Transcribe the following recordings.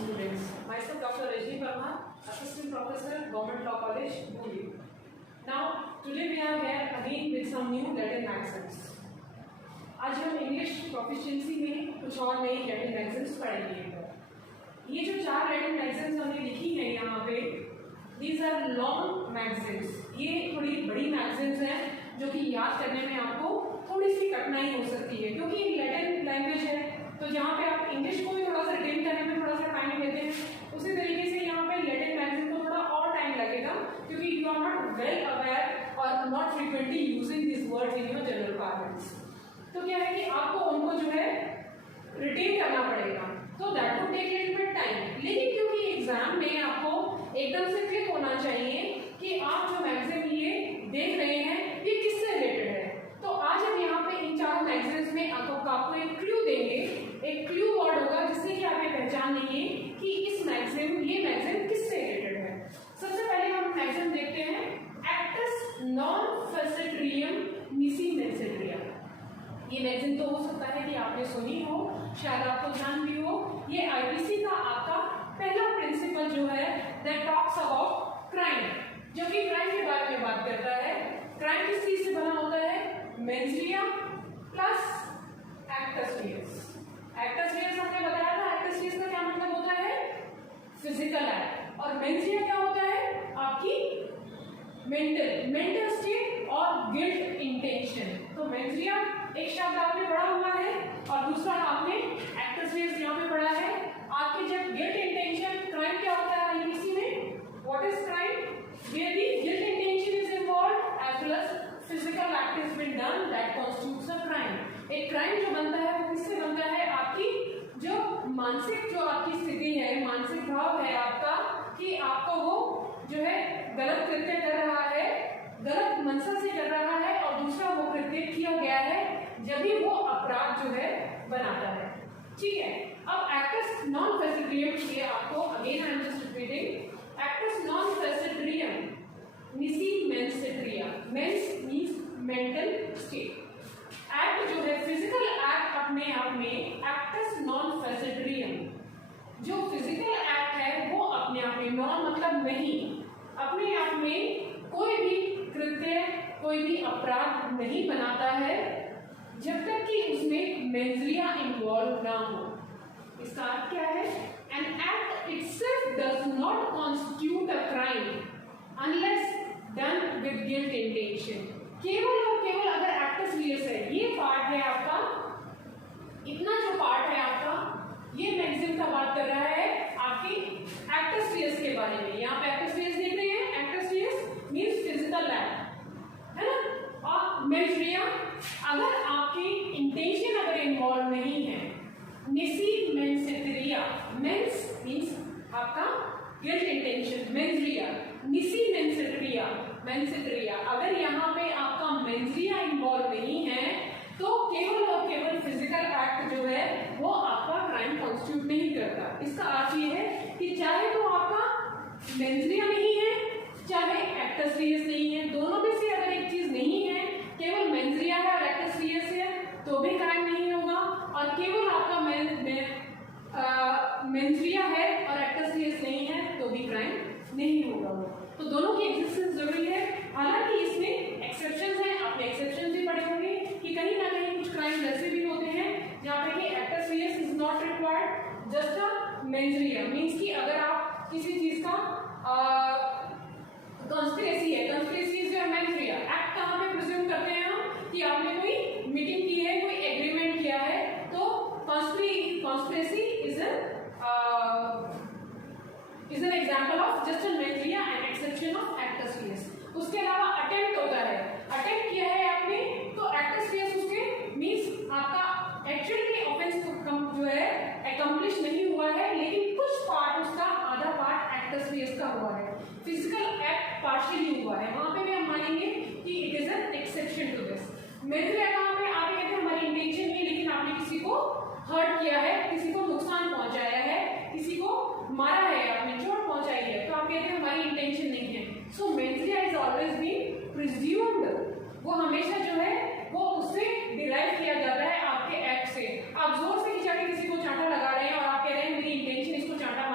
students. Myself Dr. Rajni Parmar, Assistant Professor, Government Law College, Pune. Now, today we are here again with some new Latin maxims. आज हम English proficiency में कुछ और नई Latin magazines पढ़ेंगे। ये जो 4 लैटिन मैगजीन्स हमने लिखी हैं यहाँ पे, दीज आर लॉन्ग मैगजीन्स। ये थोड़ी बड़ी मैगजीन्स हैं जो कि याद करने में आपको थोड़ी सी कठिनाई हो सकती है, क्योंकि लैटिन लैंग्वेज है, तो जहाँ पे आप इंग्लिश को भी थोड़ा सा रिटेन करने में थोड़ा सा टाइम लेते हैं, उसी तरीके से यहाँ पे लैटिन मैगजीन को थोड़ा और टाइम लगेगा, क्योंकि you are not well aware और not frequently using this words in your general parlance. तो क्या है कि आपको उनको जो है रिटेन करना पड़ेगा, तो that would take little bit time. लेकिन क्योंकि एग्जाम में आपको एकदम से क्लिक होना चाहिए कि आप जो मैगजीन ये देख रहे हैं ये किससे रिलेटेड है, तो आज हम यहाँ पे इन 4 मैगजीन्स में आपको एक क्लू देंगे, एक क्लू वर्ड होगा जिससे कि आप ये पहचान लेंगे कि इस मैगजीन ये मैगजीन किससे रिलेटेड है। सबसे पहले हम मैगजीन देखते हैं एक्टस नॉन फेसेट्रियम निसी मेंसेट्रिया। ये मैगजीन तो हो सकता है कि आपने सुनी हो, शायद आपको ध्यान भी हो। ये आईपीसी का आपका पहला प्रिंसिपल जो है दैट टॉक्स अबाउट क्राइम, जो कि क्राइम के बारे में बात करता है। क्राइम किस चीज से बना होता है? Mens rea plus actus reus. Actus reus हमने बताया था, एक्टस रियस का क्या मतलब होता है? Physical act. और मेंसरिया क्या होता है? आपकी मेंटल स्टेट और गिल्ट इंटेंशन। तो मेंसरिया एक शब्द आपने पढ़ा हुआ है और दूसरा आपने एक्टस रियस यहाँ पे पढ़ा है। आपके जब गिल्ट इंटेंशन, क्राइम क्या होता है आईपीसी में? What is crime? Where the guilt intention is involved as well as physical act is been done, that constitutes a crime. एक क्राइम जो बनता है वो किससे बनता है? आपकी जो मानसिक जो आपकी स्थिति है, मानसिक भाव है आपका कि आपको वो जो है गलत कृत्य कर रहा है, गलत मनसा से कर रहा है, और दूसरा वो कृत्य किया गया है जब भी वो अपराध जो है बनाता है। ठीक है, अब एक्टस नॉन फेसेट्रियम, ये आपको again I am just repeating, actus non facit reum nisi mens sit rea. Mens means mental state. Act जो है फिजिकल एक्ट अपने आप में एक्टस नॉन फेसेट्रियम, जो फिजिकल एक्ट है वो अपने आप में, नॉन मतलब नहीं, अपने आप में कोई भी कृत्य, कोई भी अपराध नहीं बनाता है जब तक कि उसमें मेंसरिया इन्वॉल्व ना हो। इसका अर्थ क्या है? An act itself does not constitute a crime unless done with guilt intention. केवल और केवल अगर एक्टस रियस है, ये पार्ट है आपका, इतना जो पार्ट है आपका, ये मैगजीन का बात कर रहा है आपकी एक्टस रियस के बारे में। यहाँ पे एक्टस रियस देख रहे हैं, acts Reis means physical act, है ना। और मेंसरिया अगर आपकी इंटेंशन अगर इन्वॉल्व नहीं है, निसी मेंसेट्रिया, मेंस मींस आपका गिल्ट इंटेंशन, मेंसरिया, निसी मेंसेट्रिया, मेंसेट्रिया अगर यहाँ पे आपका मेंसरिया इन्वॉल्व नहीं है तो केवल और केवल फिजिकल एक्ट जो है वो आपका क्राइम कॉन्स्टिट्यूट नहीं करता। इसका अर्थ ये है कि चाहे तो आपका मेंसरिया नहीं है, चाहे एक्टस रियस नहीं है, दोनों में से अगर एक चीज नहीं है, केवल मेंसरिया है और एक्टस रियस है, तो भी क्राइम नहीं होगा, और केवल आपका मेंसरिया है और एक्टस रियस नहीं है तो भी क्राइम नहीं होगा। तो दोनों की एग्जिस्टेंस जरूरी है। हालांकि इसमें एक्सेप्शंस हैं, आपने एक्सेप्शंस भी पढ़े होंगे कि कहीं ना कहीं कुछ क्राइम ऐसे भी होते हैं जहाँ पे कि actus reus is not required, just a mens rea. Means कि अगर आप किसी चीज का कंस्पिरेसी है, conspiracy is your mens rea. Act कहाँ पे प्रिज्यूम करते हैं हम कि आपने कोई मीटिंग की है, कोई एग्रीमेंट किया है, तो conspiracy is an example of just a mencia and exception of actus reus। उसके अलावा अटेम्प्ट होता है, अटेम्प्ट किया है आपने तो एक्टस रियस उसके मींस आपका एक्चुअली ऑफेंस जो है अकम्प्लिश नहीं हुआ है, लेकिन कुछ पार्ट उसका, आधा पार्ट एक्टस रियस का हुआ है, फिजिकल एक्ट पार्शियली हुआ है, वहां पे भी हम मानेंगे कि it is an exception to this. Mens rea कहाँ पे आप कहते हैं हमारी इंटेंशन नहीं, लेकिन आपने किसी को हर्ट किया है, किसी को नुकसान पहुंचाया है, किसी को मारा है, आपने चोट पहुंचाई है, तो आप कहते हैं हमारी इंटेंशन नहीं है। So mens rea is always been presumed, वो हमेशा जो है वो उससे डिराइव किया जाता है आपके एक्ट से। आप जोर से खिंचा के किसी को चांटा लगा रहे हैं और आप कह रहे हैं मेरी इंटेंशन इसको चांटा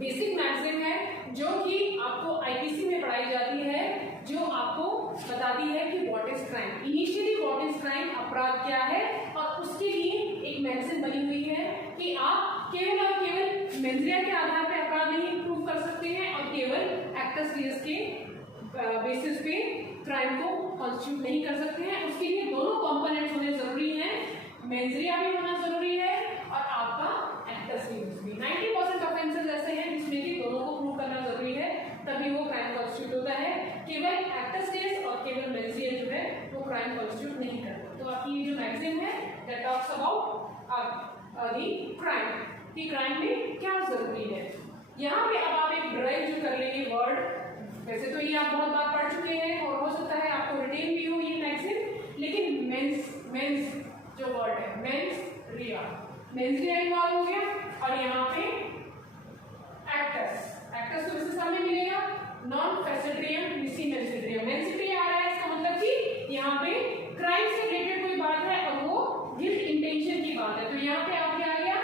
बेसिक मैक्सिम है जो कि आपको आईपीसी में पढ़ाई जाती है, जो आपको बताती है कि what is crime. Initially what is crime, अपराध क्या है, और उसके लिए एक मैक्सिम बनी हुई है कि आप केवल और केवल मेंजिया के आधार पर अपराध नहीं प्रूव कर सकते हैं और केवल एक्टस रियस के बेसिस पे क्राइम को कॉन्स्टिट्यूट नहीं कर सकते हैं। उसके लिए दोनों कंपोनेंट्स होने जरूरी हैं, मेंजिया भी होना जरूरी है और आपका एक्टस रियस भी। 90% ऑफेंसेस ऐसे हैं जिसमें कि दोनों को प्रूव करना जरूरी है, तभी वो क्राइम कॉन्स्टिट्यूट होता है। केवल एक्टस रियस और केवल मेंजिया जो है वो क्राइम कॉन्स्टिट्यूट नहीं करता। तो आपकी जो मैक्सिम है that talks about the crime, कि क्राइम में क्या जरूरी है। यहाँ पे अब आप एक ड्राइव जो कर लेंगे वर्ड, वैसे तो ये आप बहुत बार पढ़ चुके हैं और हो सकता है आपको रिटेन भी हो ये मैक्सिम, लेकिन मेंस जो वर्ड है मेंजिया इन्वॉल्व हो गया और यहाँ पे एक्टस तो इससे सामने मिलेगा नॉन फेसिड्रियम मिसी मेंसिड्रियम। मेंसिड्रियम आ रहा है, इसका मतलब कि यहाँ पे क्राइम से रिलेटेड कोई बात है और वो गिल्ट इंटेंशन की बात है। तो यहाँ पे आप क्या आ गया,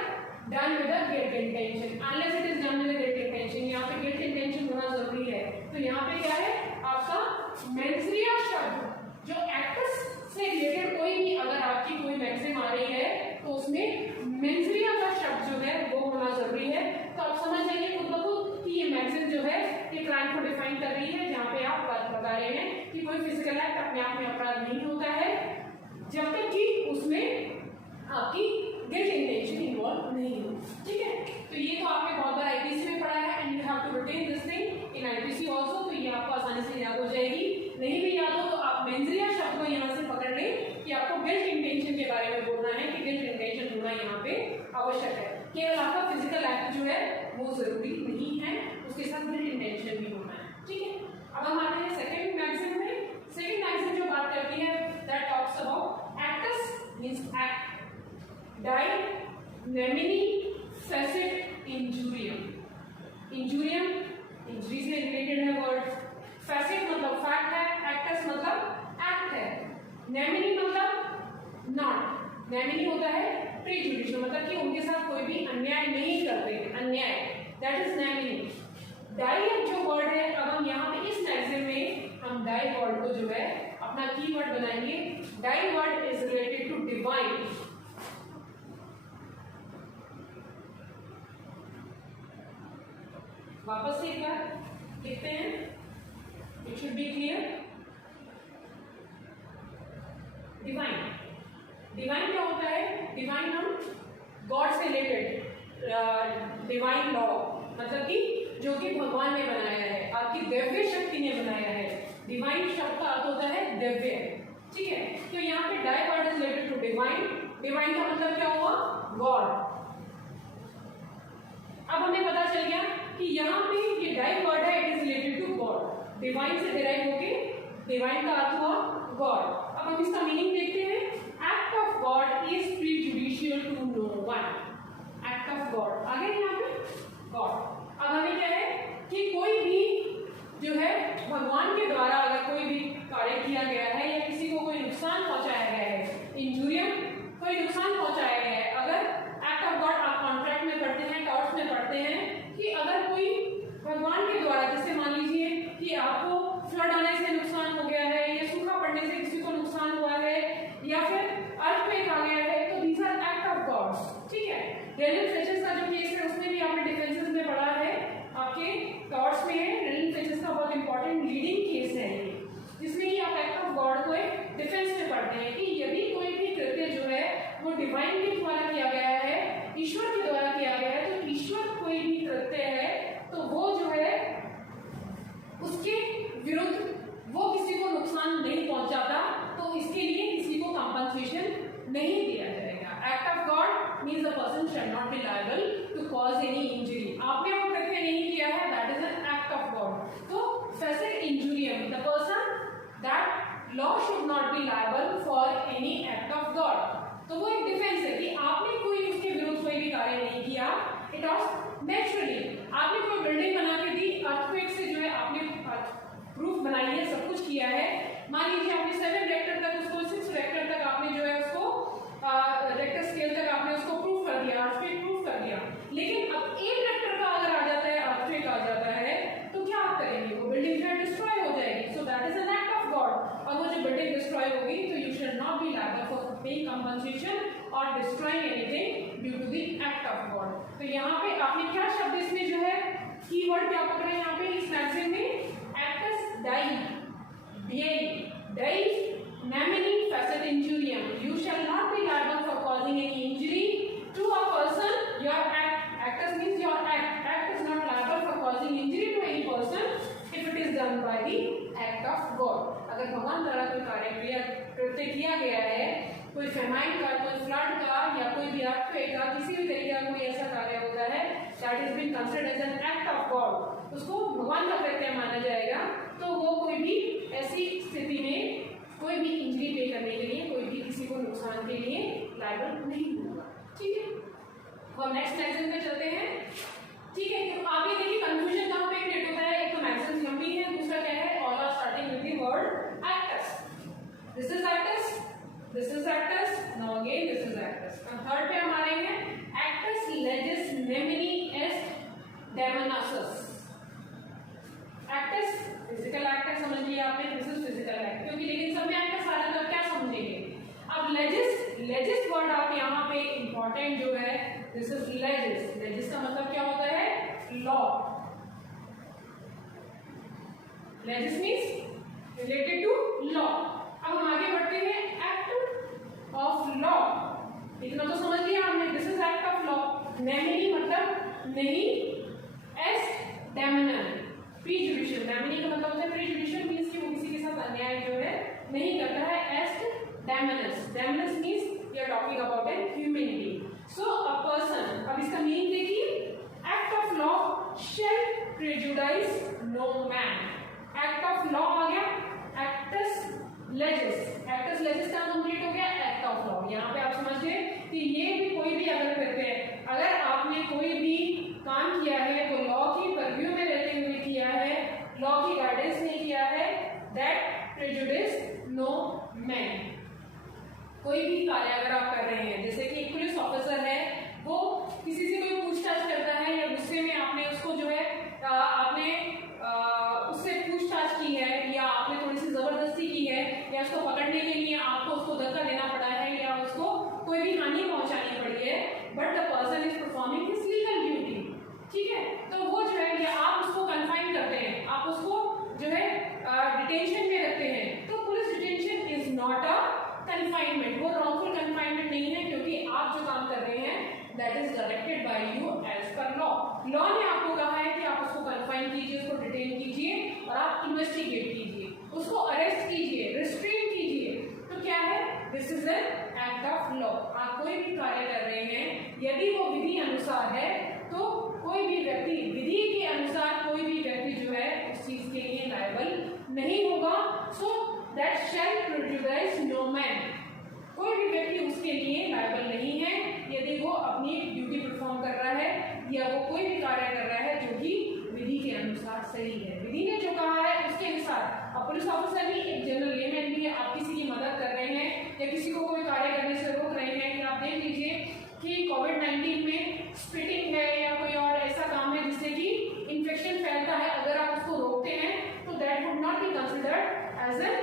done with the guilt intention, unless it is done with the guilt intention. यहाँ पे गिल्ट इंटेंशन होना जरूरी है। तो यहाँ पे क्या है आपका मेंजिया शब्द, जो एक्टस से रिलेटेड कोई भी अगर आपकी कोई मैक्सिम आ रही है तो उसमें मेंजिया का शब्द जो है वो होना जरूरी है। तो आप समझ जाइए खुद ब खुद कि ये मैक्सिम जो है ये क्राइम को डिफाइन कर रही है, जहाँ पे आप बात बता रहे हैं कि कोई फिजिकल एक्ट अपने आप में अपराध नहीं होता है जब तक कि उसमें आपकी गिल्ट इंटेंशन इन्वॉल्व नहीं हो। ठीक है, तो ये तो आपने बहुत बार आईपीसी में पढ़ा है and you have to retain this thing in IPC also. तो ये आपको आसानी से याद हो जाएगी। नहीं भी याद हो तो आप मेंजिया शब्द को यहाँ से पकड़ लें कि आपको गिल्ट इंटेंशन के बारे में बोलना है कि गिल्ट इंटेंशन होना यहाँ पे आवश्यक है। केवल आपका फिजिकल एक्ट जो है वो जरूरी नहीं है, उसके साथ गिल्ट इंटेंशन भी होना है। ठीक है, अब हम आते हैं सेकंड मैक्सिम में। सेकंड मैक्सिम जो बात करती है that talks about actus means act, dei nemini facit injuriam. Injuriam injury से रिलेटेड है वर्ड, फेसिड मतलब फैक्ट है, एक्टस मतलब एक्ट है, नेमिनी मतलब नॉट, नेमिनी होता है प्रीजुडिशियल मतलब कि उनके साथ कोई भी अन्याय नहीं करते हैं, अन्याय, दैट इज नेमिनी। डाई जो वर्ड है, अब हम यहाँ पे इस मैक्सिम में हम डाई वर्ड को जो है अपना कीवर्ड बनाएंगे। Die word is related to divine. वापस से एक बार लिखते हैं, it should be clear. Divine, divine क्या होता है, डिवाइन हम गॉड से रिलेटेड, डिवाइन लॉ मतलब कि जो कि भगवान ने बनाया है, आपकी दिव्य शक्ति ने बनाया है। डिवाइन शब्द का अर्थ होता है दिव्य। ठीक है, तो यहाँ पे die word is related to divine. Divine का मतलब क्या हुआ, गॉड। अब हमें पता चल गया कि यहाँ पे ये डाई वर्ड है, it is related to god. Divine से डिराइव होके डिवाइन का अर्थ हुआ गॉड। अब हम इसका मीनिंग देखते हैं। Act of God is prejudicial to no one. Act of God आगे यहाँ पे गॉड। अब हमें क्या है कि कोई भी जो है भगवान के द्वारा अगर कोई भी कार्य किया गया है या किसी को कोई नुकसान पहुंचाया गया है, इंजूरियम कोई नुकसान पहुंचाया गया है, अगर एक्ट ऑफ गॉड आप कॉन्ट्रैक्ट में पढ़ते हैं, टॉर्च में पढ़ते हैं कि अगर कोई भगवान के द्वारा, जैसे मान लीजिए कि आपको फ्लड आने से नुकसान हो गया है या सूखा पड़ने से किसी को नुकसान हुआ है या फिर अर्थक्वेक आ गया है, तो these are act of gods. ठीक है, रेलन फ्लेचर्स का जो केस है उसमें भी आपने डिफेंसेस में पढ़ा है, आपके टॉर्च में है। रेलन फ्लेचर्स का बहुत इंपॉर्टेंट लीडिंग केस है ये, जिसमें कि आप एक्ट ऑफ गॉड को एक डिफेंस में पढ़ते हैं कि यदि कोई भी कृत्य जो है वो डिवाइन के द्वारा किया गया है, ईश्वर के द्वारा किया गया है, तो ईश्वर कोई भी कृत्य है तो वो जो है उसके विरुद्ध वो किसी को नुकसान नहीं पहुंचाता, तो इसके लिए किसी को कंपनसेशन नहीं दिया जाएगा। Act of God means the person shall not be liable to cause any injury. आपने वो कृत्य नहीं किया है, that is an act of God. तो facit injuriam, the person that law should not be liable for any act of God. तो वो एक डिफेंस है कि आपने कोई उसके विरुद्ध कोई भी कार्य नहीं किया, इट वाज नेचुरली। आपने कोई बिल्डिंग बना के दी, अर्थक्वेक से जो है आपने प्रूफ बनाई है, सब कुछ किया है। मान लीजिए आपने 7 रेक्टर तक उसको 6 रेक्टर तक आपने जो है उसको रेक्टर स्केल तक आपने उसको प्रूफ कर दिया, अर्थक्वेक प्रूफ कर दिया। लेकिन अब 1 रेक्टर का अगर आ जाता है पेइंग कंपनसेशन और destroying anything due to the act of God. तो यहाँ पे आपने क्या शब्द इसमें जो है कीवर्ड क्या पकड़ा है यहाँ पे इस मैगजीन में, actus dei nemini facet injurium, you shall not be liable for causing any injury to a person. Your actus means your act is not liable for causing injury to any person if it is done by the act of God. अगर भगवान द्वारा कोई कार्य कृत्य किया गया है, कोई फेमाइन का, कोई फ्लड का या कोई भी अर्थक्वेक का, किसी भी तरीके का कोई ऐसा कार्य होता है that is being considered as an act of God, उसको भगवान का कृत्य माना जाएगा। तो वो कोई भी ऐसी स्थिति में कोई भी इंजरी पे करने के लिए, कोई भी किसी को नुकसान के लिए लायबल नहीं होगा। ठीक है, तो हम नेक्स्ट मैगजीन में चलते हैं। ठीक है, तो आगे देखिए कंफ्यूजन कहाँ पे क्रिएट होता है। एक तो मैगजीन लंबी है, दूसरा क्या है, all are starting with the word actus. This is actus, this is actus, now again this is actus. Third पे हमारे हैं actus legis nemini est damnosa. Actus physical actus समझ लिया आपने, दिस इज फिजिकल एक्ट, क्योंकि लेकिन सब में एक्टस आ रहा है तो क्या समझेंगे। अब लेजिस वर्ड आप यहाँ पे इंपॉर्टेंट जो है, दिस इज लेजिस का मतलब क्या होता है, law. Legis means related to law. अब हम आगे बढ़ते हैं, एक्ट ऑफ लॉ, इतना तो समझ लिया हमने, this is act of law. Nemini मतलब नहीं, एस्ट डेमोनल प्रीजुडिशियल, नेमिनी का मतलब होता है प्रीजुडिशियल, मींस कि वो किसी के साथ अन्याय जो है नहीं करता है। Est damnosa, damnosa means we are talking about an human being. So a person, अब इसका मीनिंग देखिए, act of law shall prejudice no man. Act of law आ गया, एक्टस लेजिस का कंप्लीट हो गया, एक्ट ऑफ लॉ। यहाँ पे आप समझिए कि ये भी कोई भी अगर करते हैं, अगर आपने कोई भी काम किया है तो लॉ की परव्यू में रहते हुए किया है, लॉ की गाइडेंस में किया है, दैट प्रेजुडिस नो मैन। कोई भी कार्य अगर आप कर रहे हैं, जैसे कि एक पुलिस ऑफिसर है, वो किसी से कोई पूछताछ करता है या गुस्से में आपने उसको जो है आपने उससे पूछताछ की है या आपने थोड़ी सी जबरदस्ती की है या उसको पकड़ने के लिए आपको उसको धक्का देना पड़ा है या उसको कोई भी हानि पहुंचानी पड़ी है, but the person is performing his legal duty. ठीक है, तो वो जो है या आप उसको कन्फाइन करते हैं, आप उसको जो है डिटेंशन में रखते हैं, तो police detention is not a confinement, वो रॉन्गफुल कन्फाइनमेंट नहीं है, क्योंकि आप जो काम कर रहे हैं that is directed by you as per law. Law ने आपको कहा है कि आप उसको कन्फाइन कीजिए, उसको डिटेन कीजिए और आप इन्वेस्टिगेट कीजिए, उसको अरेस्ट कीजिए, रिस्ट्रेन कीजिए। तो क्या है, this is an act of law. आप कोई भी कार्य कर रहे हैं, यदि वो विधि अनुसार है तो कोई भी व्यक्ति, विधि के अनुसार कोई भी व्यक्ति जो है उस चीज के लिए लायबल नहीं होगा। So that shall prejudice no man, कोई भी व्यक्ति उसके लिए लायबल नहीं है यदि वो अपनी ड्यूटी परफॉर्म कर रहा है या वो कोई भी कार्य कर रहा है जो कि विधि के अनुसार सही है, विधि ने जो कहा है उसके अनुसार। अब पुलिस ऑफिसर भी एक जनरल लेमैन भी है, आप किसी की मदद कर रहे हैं या किसी को कोई कार्य करने से रोक रहे हैं, कि आप देख लीजिए कि कोविड-19 में स्पिटिंग है या कोई और ऐसा काम है जिससे कि इन्फेक्शन फैलता है, अगर आप उसको रोकते हैं तो that would not be considered as an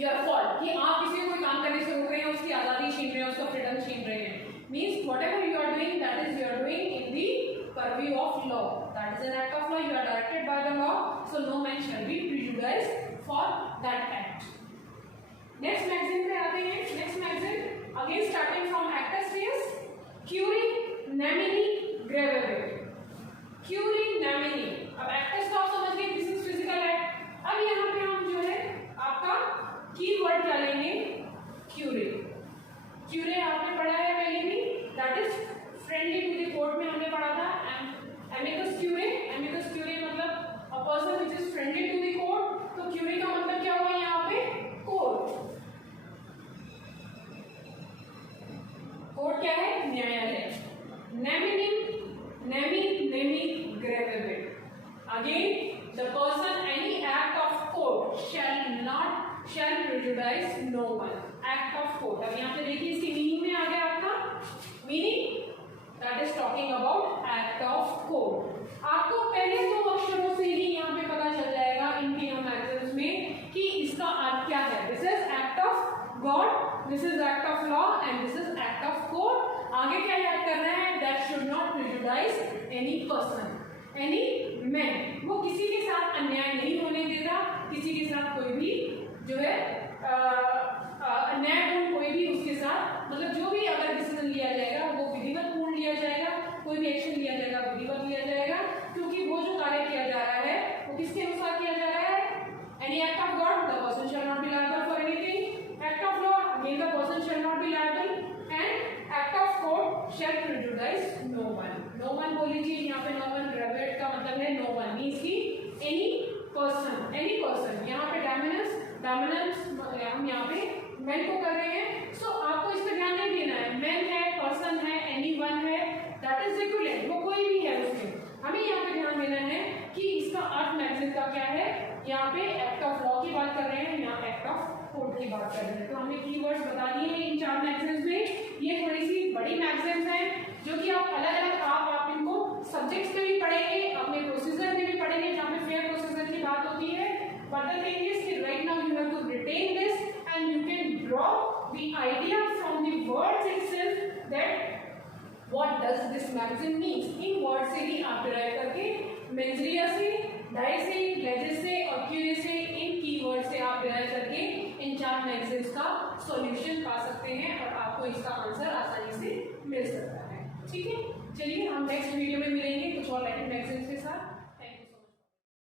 your fault, कि आप किसी को कोई काम करने से रोक रहे हैं, उसकी आजादी छीन रहे हैं, उसका फ्रीडम छीन रहे हैं। Means whatever you are doing that is you are doing in the purview of law, that is an act of law, you are directed by the law, so no man shall be prejudiced for that act. Next magazine पे आते हैं, next magazine again starting from actus reus, curi nemini grevivit, curi nemini। अब actus तो आप समझ गए, this is physical act। अब यहाँ पे हम जो है आपका कीवर्ड क्या लेंगे, क्यूरे। क्यूरे आपने पढ़ा है पहले भी, that is friendly to the court में हमने पढ़ा था। एमिकस क्यूरे, एमिकस क्यूरे मतलब a person which is friendly to the court. तो क्यूरे का मतलब क्या हुआ यहाँ पे, कोर्ट। कोर्ट क्या है, न्यायालय। Neminem gravabit, again the person any act of court shall prejudice no one. Act of court, अब यहाँ पे देखिए इसकी मीनिंग में आ गया आपका meaning, that is talking about act of court. आपको पहले दो अक्षरों से ही यहाँ पे पता चल जाएगा इन तीनों मैगजीन्स में कि इसका अर्थ क्या है। This is act of God, this is act of आगे क्या याद करना है, that should not prejudice any person, any man, वो किसी के साथ अन्याय नहीं होने देता, किसी के साथ कोई भी जो है अन्यायपूर्ण कोई भी उसके साथ, मतलब जो भी अगर डिसीजन लिया जाएगा वो विधिवत पूर्ण लिया जाएगा, कोई भी एक्शन लिया जाएगा विधिवत लिया जाएगा, क्योंकि वो जो कार्य किया जा रहा है वो किसके अनुसार किया जा रहा है, any act of god the person shall not be liable for anything, act of law again the person shall not be liable, and act of court shall prejudice no one. No one बोल लीजिए, यहाँ पे no one bracket का मतलब है no one means की any person, any person, यहाँ पे डोमिनेंस हम यहाँ पे मैन को कर रहे हैं, सो आपको इस पर ध्यान नहीं देना है, मैन है, पर्सन है, एनी वन है, दैट इज इक्विवेलेंट, वो कोई भी है उसमें, हमें यहाँ पे ध्यान देना है कि इसका अर्थ मैगजीन का क्या है, यहाँ पे एक्ट ऑफ लॉ की बात कर रहे हैं, यहाँ एक्ट ऑफ कोर्ट की बात कर रहे हैं, तो हमने कीवर्ड्स बता दिए इन 4 मैगजीन्स में। ये थोड़ी सी बड़ी मैगजीन्स हैं जो कि आप अलग अलग आप इनको सब्जेक्ट्स में भी पढ़ेंगे, अपने प्रोसीजर में भी पढ़ेंगे जहाँ पे फेयर प्रोसीजर की बात होती है, बट द थिंग इज कि right now you have to retain this and you can draw the idea from the words itself that what does this magazine means, in word से ही आप derive करके मेंजरिया से, die से, laissez से और क्यूरे से, इन keyword से आप डिराइव करके इन 4 मैगजीन्स का सॉल्यूशन पा सकते हैं और आपको इसका आंसर आसानी से मिल सकता है। ठीक है, चलिए हम नेक्स्ट वीडियो में मिलेंगे कुछ और लाइटिंग मैगजीन्स के साथ।